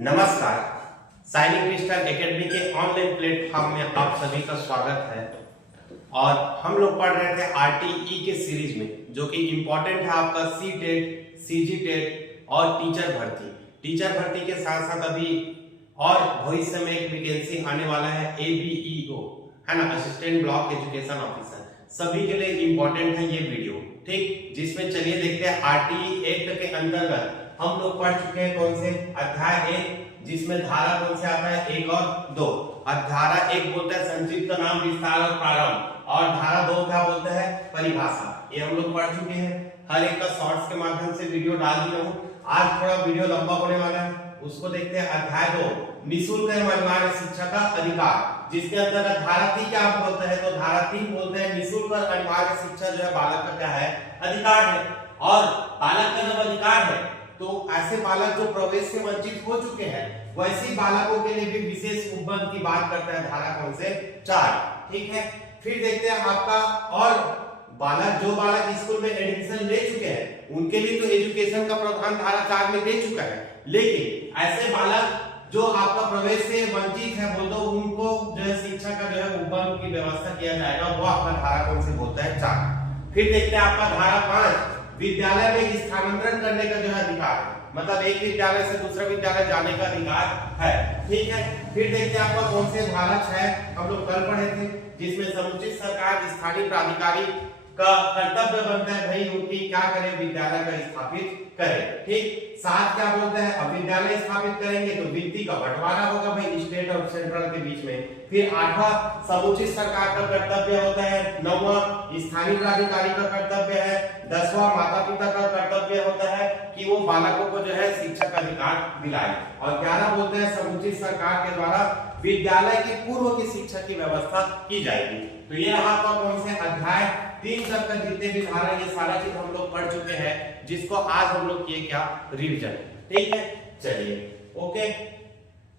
नमस्कार। Signing crystal academy के online platform में आप सभी का स्वागत है। और हम लोग पढ़ रहे थे आरटीई के सीरीज में, जो कि इंपॉर्टेंट है आपका सी टेट, सीजी टेट और टीचर भर्ती। टीचर भर्ती के साथ साथ अभी और भविष्य में एक वैकेंसी आने वाला है ABEO, है ना, असिस्टेंट ब्लॉक एजुकेशन ऑफिसर। सभी के लिए इंपॉर्टेंट है ये वीडियो, ठीक। जिसमें चलिए देखते हैं आरटीई एक्ट के अंतर्गत हम लोग पढ़ चुके हैं कौन से अध्याय 1, जिसमें धारा कौन से आता है 1 और 2। धारा 1 बोलता है संक्षिप्त नाम, विस्तार और प्रारंभ, और धारा 2 क्या बोलता है परिभाषा। ये हम लोग पढ़ चुके हैं। हर एक का शॉर्ट्स के माध्यम से वीडियो डाल दिया हूं। आज थोड़ा वीडियो लंबा होने वाला है, उसको देखते हैं। अध्याय 2 निःशुल्क एवं अनिवार्य शिक्षा का अधिकार, जिसके अंतर्गत धारा 3 क्या बोलता है, तो धारा 3 बोलते हैं निःशुल्क और अनिवार्य शिक्षा जो है बालक का क्या है, अधिकार है। और बालक का जब अधिकार है तो ऐसे बालक जो प्रवेश से वंचित हो चुके हैं, वैसे बालकों के लिए भी विशेष उपबंध की बात करता है धारा कौन से 4, ठीक है। फिर देखते हैं आपका, और बालक जो बालक स्कूल में एडमिशन ले चुके हैं उनके लिए तो एजुकेशन का प्रावधान धारा 4 में दे चुका है, लेकिन ऐसे बालक जो आपका प्रवेश से वंचित है बोल दो, उनको जो है शिक्षा का जो है उपबंध की व्यवस्था किया जाएगा, वो आपका धारा कौन से बोलता है 4। फिर देखते हैं आपका धारा 5 विद्यालय में स्थानांतरण करने का जो है अधिकार, मतलब एक विद्यालय से दूसरा विद्यालय जाने का अधिकार है, ठीक है। फिर देखते हैं आपका कौन से धारा 6 हम लोग कल पढ़े थे, जिसमें समुचित सरकार स्थानीय प्राधिकारी का कर्तव्य बनता है भाई उनकी क्या करे, विद्यालय का स्थापित करे, ठीक। 7 क्या बोलता है, अब विद्यालय स्थापित करेंगे तो वित्तीय का बंटवारा होगा भाई स्टेट और सेंट्रल के बीच में। फिर 8वां समुचित सरकार का कर्तव्य होता है। 9वां स्थानीय प्राधिकारी का कर्तव्य है। 10वां माता पिता का कर्तव्य होता है कि वो बालकों को जो है शिक्षा का अधिकार दिलाए। और 11 बोलते हैं समुचित सरकार के द्वारा विद्यालय की पूर्व की शिक्षा की व्यवस्था की जाएगी। तो ये रहा आपका कौन से अध्याय 3 तक का जितने भी धारा, ये सारा चीज हम लोग पढ़ चुके हैं, जिसको आज हम लोग किए क्या, रिवीजन, ठीक है। चलिए ओके,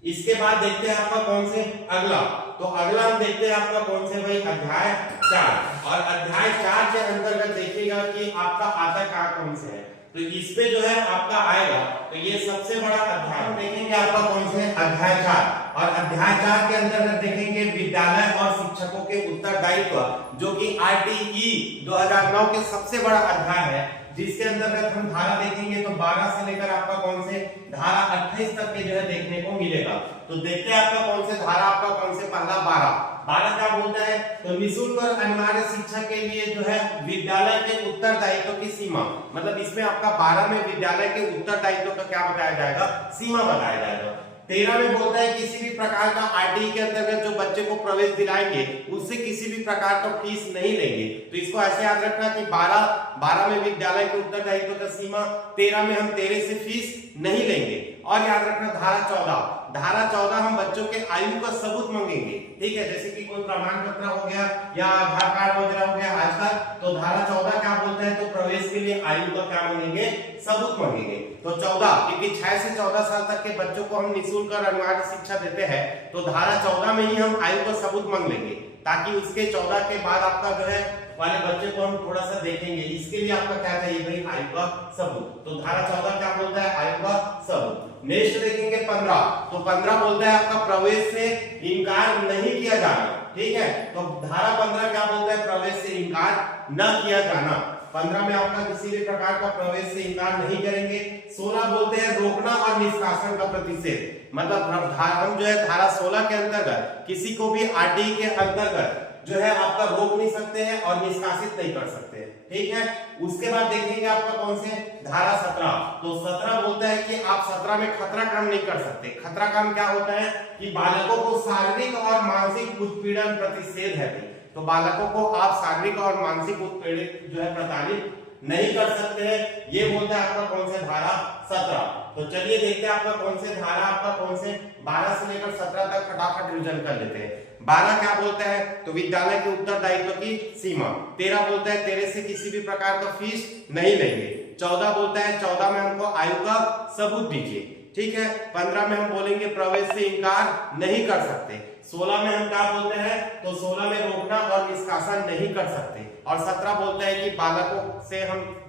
इसके बाद देखते हैं आपका कौन से अगला। तो अगला हम देखते हैं आपका कौन से भाई अध्याय 4। और अध्याय 4 के अंतर्गत देखिएगा कि आपका आता क्या कौन से है, तो इस पे जो है आपका आएगा, तो ये सबसे बड़ा अध्याय हम देखेंगे आपका कौन से अध्याय 4। और अध्याय 4 के अंतर्गत देखेंगे विद्यालय और शिक्षकों के उत्तरदायित्व, जो कि आरटीई 2009 के सबसे बड़ा अध्याय है, जिसके अंतर्गत हम धारा देखेंगे तो 12 से लेकर आपका कौन से धारा 28 तक के जो है देखने को मिलेगा। तो देखते हैं आपका कौन से धारा, आपका कौन से पहला 12 क्या बोलता है, तो निःशुल्क और अनिवार्य शिक्षा के लिए जो है विद्यालय के उत्तरदायित्व की सीमा, मतलब इसमें आपका 12 में विद्यालय के उत्तरदायित्व का क्या बताया जाएगा, सीमा बताया जाएगा। 13 में बोलता है किसी भी प्रकार का आरटीई के अंतर्गत जो बच्चे को प्रवेश दिलाएंगे उससे किसी भी प्रकार का फीस नहीं लेंगे। तो इसको ऐसे याद रखना कि 12 में विद्यालय के उत्तरदायित्व का सीमा, 13 में हम 13 से फीस नहीं लेंगे। और याद रखना धारा 14 हम बच्चों के आयु का सबूत मांगेंगे, ठीक है। जैसे कि कोई प्रमाण पत्र हो गया या आधार कार्ड वगैरह हो गया आजकल, तो धारा 14 क्या बोलता है, तो प्रवेश के लिए आयु का क्या मांगेंगे, सबूत मांगेंगे। तो 14, क्योंकि 6 से 14 साल तक के बच्चों को हम निःशुल्क और अनिवार्य शिक्षा देते हैं, तो धारा 14 में ही हम आयु का सबूत मांग लेंगे, ताकि उसके 14 के बाद आपका जो है वाले बच्चे को हम थोड़ा सा देखेंगे। इसके लिए आपका क्या चाहिए भाई, आयु का सबूत। तो धारा 14 क्या बोलता है, आयु का सबूत। नेक्स्ट देखेंगे 15, तो 15 बोलता है आपका प्रवेश से इनकार नहीं किया जाना, ठीक है। तो धारा 15 क्या बोलता है, प्रवेश से इनकार न किया जाना। 15 में आपका किसी भी प्रकार का प्रवेश से इनकार नहीं करेंगे। 16 बोलते हैं रोकना और निष्कासन का प्रतिषेध, मतलब हम जो है धारा 16 के अंतर्गत किसी को भी आरटीई के अंतर्गत जो है आपका रोक नहीं सकते हैं और निष्कासित नहीं कर सकते हैं, ठीक है। उसके बाद देखेंगे आपका कौन से धारा 17, तो 17 बोलता है कि आप 17 में खतरा काम नहीं कर सकते। खतरा काम क्या होता है कि बालकों को शारीरिक और मानसिक उत्पीड़न प्रतिषेध है, तो बालकों को आप शारीरिक और मानसिक उत्पीड़न जो है प्रताड़ित नहीं कर सकते हैं, ये बोलता है आपका कौन से धारा 17। तो चलिए देखते हैं आपका कौन से धारा, आपका कौन से 12 से लेकर 17 तक फटाफट रिवीजन कर लेते हैं। 12 क्या बोलता है, तो विद्यालय के उत्तरदायित्व की सीमा। 13 बोलता है 13 से किसी भी प्रकार का फीस नहीं लेंगे। 14 बोलता है 14 में हमको आयु का सबूत दीजिए, ठीक है। 15 में हम बोलेंगे प्रवेश से इनकार नहीं कर सकते। 16 में हम क्या बोलते हैं, तो 16 में रोकना और निष्कासन नहीं कर सकते। और 17 बोलता है कि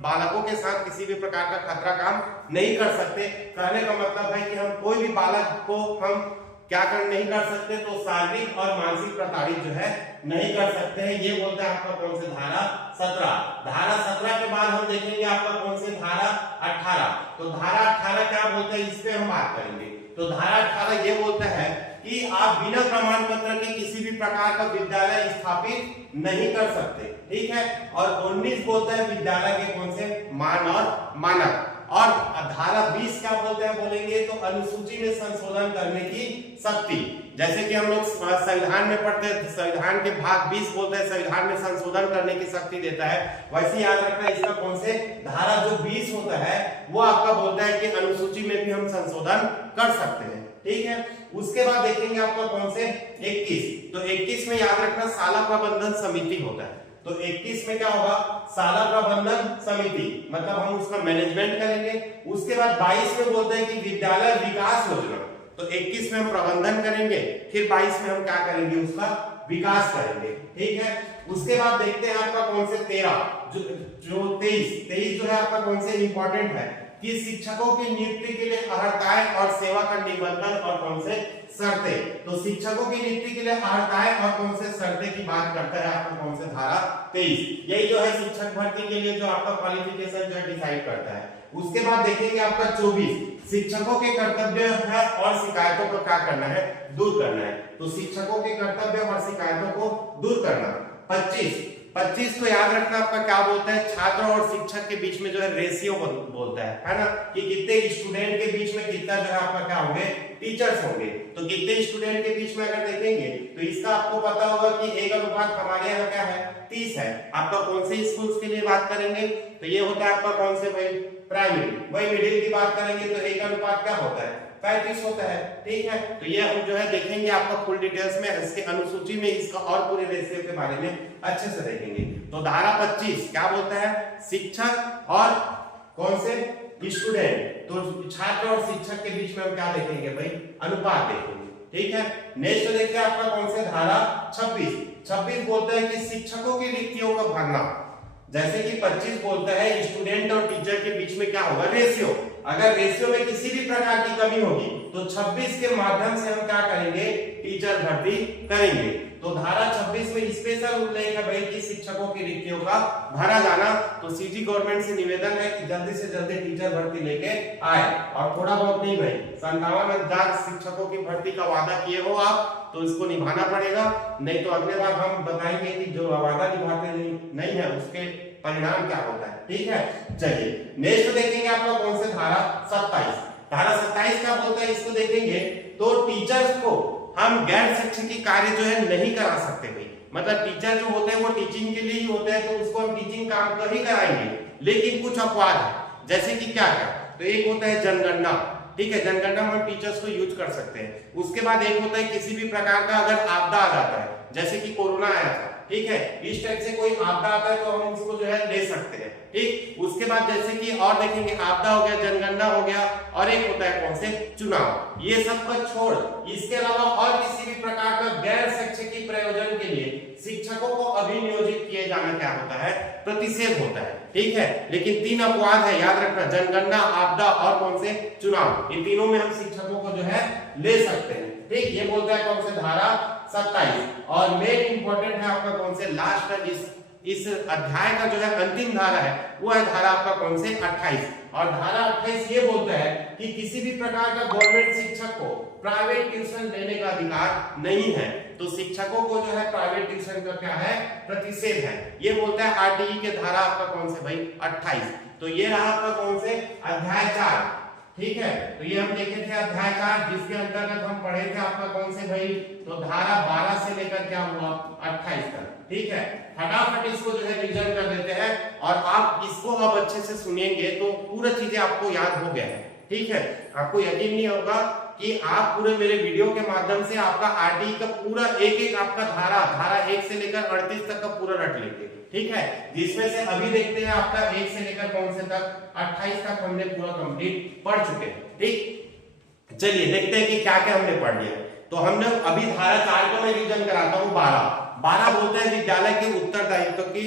बालकों के साथ किसी भी प्रकार का खतरा काम नहीं कर सकते। कहने का मतलब है कि हम कोई भी बालक को हम क्या कर नहीं कर सकते, तो शारीरिक और मानसिक प्रताड़ित जो है नहीं कर सकते हैं। ये बोलता है आपका कौन से धारा 17। धारा 17 के बाद हम देखेंगे आपका कौन से धारा 18। तो धारा 18 क्या बोलता है, इस पे हम बात करेंगे। तो धारा 18 ये बोलता है कि आप बिना प्रमाण पत्र के किसी भी प्रकार का विद्यालय स्थापित नहीं कर सकते, ठीक है। और 19 बोलता है विद्यालय के कौन से मान और मानक। और धारा 20 क्या बोलते हैं बोलेंगे, तो अनुसूची में संशोधन करने की शक्ति। जैसे कि हम लोग संविधान में पढ़ते हैं, संविधान के भाग 20 बोलते हैं संविधान में संशोधन करने की शक्ति देता है। वैसे याद रखना इसका कौन से धारा जो 20 होता है वो आपका बोलता है कि अनुसूची में भी हम संशोधन कर सकते हैं, ठीक है। उसके बाद देखेंगे आपका कौन से 21। तो 21 में याद रखना शाला प्रबंधन समिति होता है। तो 21 में क्या होगा, शाला प्रबंधन समिति, मतलब हम उसका मैनेजमेंट करेंगे। उसके बाद 22 में बोलते हैं कि विद्यालय विकास योजना। तो 21 में हम प्रबंधन करेंगे, फिर 22 में हम क्या करेंगे, उसका विकास करेंगे, ठीक है। उसके बाद देखते हैं आपका कौन से 13 जो 23 जो है आपका कौन से इंपॉर्टेंट है कि शिक्षकों की नियुक्ति के लिए अर्हताएं और सेवा का निबंधन और कौन से शर्तें। तो शिक्षकों की नियुक्ति के लिए अर्हताएं और कौन से शर्तें की बात करता है आपका कौन से धारा 23। यही जो है शिक्षक भर्ती के लिए जो आपका क्वालिफिकेशन जो है डिसाइड करता है। उसके बाद देखेंगे आपका 24 शिक्षकों के कर्तव्य है और शिकायतों को क्या करना है, दूर करना है। तो शिक्षकों के कर्तव्य और शिकायतों को दूर करना। 25 तो याद रखना आपका क्या बोलता है, छात्र और शिक्षक के बीच में जो है रेशियो बोलता है ना, कि कितने स्टूडेंट के बीच में कितना जो है आपका क्या होंगे, टीचर्स होंगे। तो कितने स्टूडेंट के बीच में अगर देखेंगे तो इसका आपको पता होगा कि 1 अनुपात हमारे यहाँ क्या है 30 है। आपका कौन से स्कूल्स के लिए बात करेंगे, तो ये होता है आपका कौन से भाई प्राइमरी। वही मिडिल की बात करेंगे तो 1 अनुपात क्या होता है 35 होता है, ठीक है। तो ये हम जो है देखेंगे आपका फुल डिटेल्स में, इसके अनुसूची में इसका और पूरे रेशियो के बारे में अच्छे से देखेंगे। तो धारा 25 क्या बोलता है, शिक्षक और कौन से स्टूडेंट, तो छात्र और शिक्षक के बीच में हम क्या देखेंगे भाई, अनुपात देखेंगे, ठीक है। नेक्स्ट देखते हैं आपका कौन से धारा 26 बोलता है कि शिक्षकों की रिक्तियों का भरना। जैसे कि 25 बोलता है स्टूडेंट और टीचर के बीच में क्या होगा, रेशियो। अगर रेशियो में किसी भी प्रकार की कमी होगी तो 26 के माध्यम से हम क्या करेंगे, टीचर भर्ती करेंगे। तो धारा 26 में स्पेशल उल्लेख है भाई कि शिक्षकों की रिक्तियों का भरा जाना। तो सीजी गवर्नमेंट से निवेदन है कि जल्दी से जल्दी टीचर भर्ती लेके आए, और थोड़ा बहुत नहीं भाई 57,000 शिक्षकों की भर्ती का वादा किए हो आप, तो इसको निभाना पड़ेगा। नहीं तो अगले बार हम बताएंगे कि जो वादा निभाते नहीं है उसके परिणाम क्या होता है, ठीक है। चलिए नेक्स्ट देखेंगे आपका कौन से धारा 27। धारा 27 क्या बोलता है, इसको देखेंगे तो टीचर्स को हम गैर शिक्षकी कार्य जो है नहीं करा सकते भाई। मतलब टीचर जो होते हैं वो टीचिंग के लिए ही होते हैं, तो उसको हम टीचिंग काम कर ही कराएंगे। लेकिन कुछ अपवाद है, जैसे कि क्या क्या, तो एक होता है जनगणना, ठीक है। जनगणना में टीचर्स को यूज कर सकते हैं। उसके बाद एक होता है किसी भी प्रकार का अगर आपदा आ जाता है, जैसे कि कोरोना आया था, ठीक है, इस टाइप से कोई आपदा आता है तो हम उसको जो है ले सकते हैं, ठीक। उसके बाद जैसे कि और देखेंगे आपदा हो गया, जनगणना हो गया, और एक होता है कौन से चुनाव। ये सब का छोड़ इसके अलावा और किसी भी प्रकार का गैर शिक्षकी प्रयोजन के लिए शिक्षकों को अभिनियोजित किए जाना क्या होता है, प्रतिषेध होता है, ठीक है। लेकिन 3 अपवाद है, याद रखना, जनगणना, आपदा और कौन से चुनाव। इन तीनों में हम शिक्षकों को जो है ले सकते हैं, ठीक। ये बोलता है कौन से धारा 27। और मेन इंपॉर्टेंट है आपका कौन से लास्ट का इस अध्याय का जो है अंतिम धारा है वो है धारा आपका कौन से 28। और धारा 28 ये बोलता है कि किसी भी प्रकार का गवर्नमेंट शिक्षक को प्राइवेट ट्यूशन लेने का अधिकार नहीं है। तो शिक्षकों को जो है प्राइवेट ट्यूशन का क्या है, प्रतिषेध है। ये बोलता है आरटीई के धारा आपका कौन से भाई 28। तो ये रहा आपका कौन से अध्याय 4, ठीक है। तो ये हम देखे थे अध्याय 4, जिसके अंतर्गत हम पढ़े थे आपका कौन से भाई, तो धारा 12 से लेकर क्या हुआ 28 तक, ठीक है। फटाफट इसको जो है रिवीजन कर देते हैं, और आप इसको अब अच्छे से सुनेंगे तो पूरा चीजें आपको याद हो गया है, ठीक है। आपको यकीन नहीं होगा कि आप पूरे मेरे वीडियो के माध्यम से आपका आरटीई का पूरा एक आपका धारा 1 से लेकर 38 तक का पूरा रट लेंगे, ठीक है। जिसमें से अभी देखते हैं आपका 1 से लेकर कौन से तक 28 तक हमने पूरा कंप्लीट पढ़ चुके हैं, ठीक। चलिए देखते हैं कि क्या क्या हमने पढ़ लिया। तो हमने अभी धारा 4 को मैं रिवीजन कराता हूँ। 12 बोलता है विद्यालय के उत्तरदायित्व की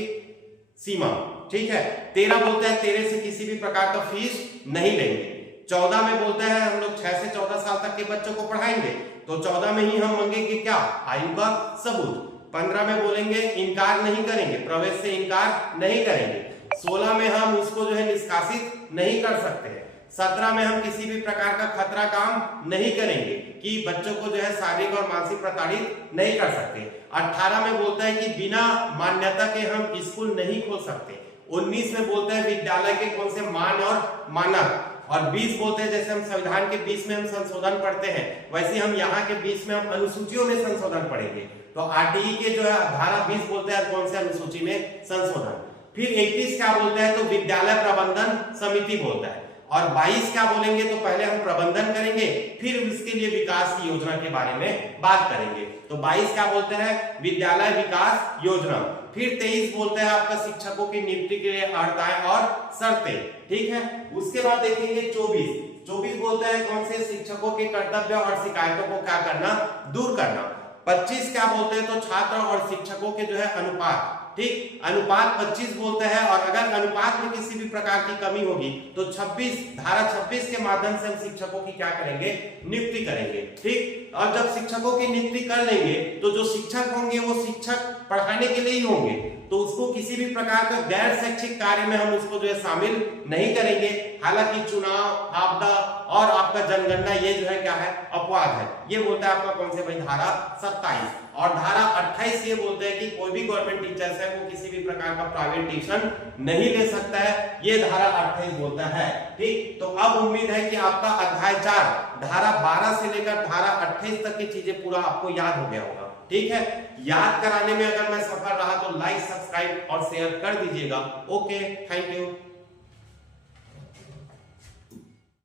सीमा, ठीक है। 13 बोलता है 13 से किसी भी प्रकार का फीस नहीं लेंगे। 14 में बोलता है हम लोग 6 से 14 साल तक के बच्चों को पढ़ाएंगे, तो 14 में ही हम मांगेंगे क्या, आयु का सबूत। 15 में बोलेंगे इनकार नहीं करेंगे, प्रवेश से इनकार नहीं करेंगे। 16 में हम उसको जो है निष्कासित नहीं कर सकते हैं। 17 में हम किसी भी प्रकार का खतरा काम नहीं करेंगे कि बच्चों को जो है शारीरिक और मानसिक प्रताड़ित नहीं कर सकते। 18 में बोलता है कि बिना मान्यता के हम स्कूल नहीं खोल सकते। 19 में बोलता है विद्यालय के कौन से मान और मानक। और 20 बोलते हैं जैसे हम संविधान के 20 में हम संशोधन पढ़ते हैं, वैसे हम यहाँ के 20 में हम अनुसूचियों में संशोधन पढ़ेंगे। तो आरटीई के जो है धारा 20 बोलते हैं कौन से अनुसूची में संशोधन। फिर 21 क्या बोलते हैं, तो विद्यालय प्रबंधन समिति बोलता है। और 22 क्या बोलेंगे, तो पहले हम प्रबंधन करेंगे, फिर उसके लिए विकास की योजना के बारे में बात करेंगे। तो 22 क्या बोलते हैं, विद्यालय विकास योजना। फिर 23 बोलते हैं आपका शिक्षकों की नियुक्ति के लिए अर्हताएं और शर्तें, ठीक है। उसके बाद देखेंगे 24 बोलते हैं कौन से शिक्षकों के कर्तव्य और शिकायतों को क्या करना, दूर करना। 25 क्या बोलते हैं, तो छात्र और शिक्षकों के जो है अनुपात, ठीक, अनुपात 25 बोलते हैं। और अगर अनुपात में किसी भी प्रकार की कमी होगी तो 26 धारा 26 के माध्यम से हम शिक्षकों की क्या करेंगे, नियुक्ति करेंगे, ठीक। और जब शिक्षकों की नियुक्ति कर लेंगे तो जो शिक्षक होंगे वो शिक्षक पढ़ाने के लिए ही होंगे, तो उसको किसी भी प्रकार का गैर शैक्षिक कार्य में हम उसको जो है शामिल नहीं करेंगे। हालांकि चुनाव, आपदा और आपका जनगणना ये जो है क्या है, अपवाद है। ये बोलता है आपका कौन से भाई, धारा 27। और धारा 28 ये बोलते हैं कि कोई भी गवर्नमेंट टीचर्स है वो किसी भी प्रकार का प्राइवेट ट्यूशन नहीं ले सकता है, ये धारा 28 बोलता है, ठीक। तो अब उम्मीद है कि आपका अध्याय 4 धारा 12 से लेकर धारा 28 तक की चीजें पूरा आपको याद हो गया होगा, ठीक है। याद कराने में अगर मैं सफल रहा तो लाइक, सब्सक्राइब और शेयर कर दीजिएगा। Okay, thank you.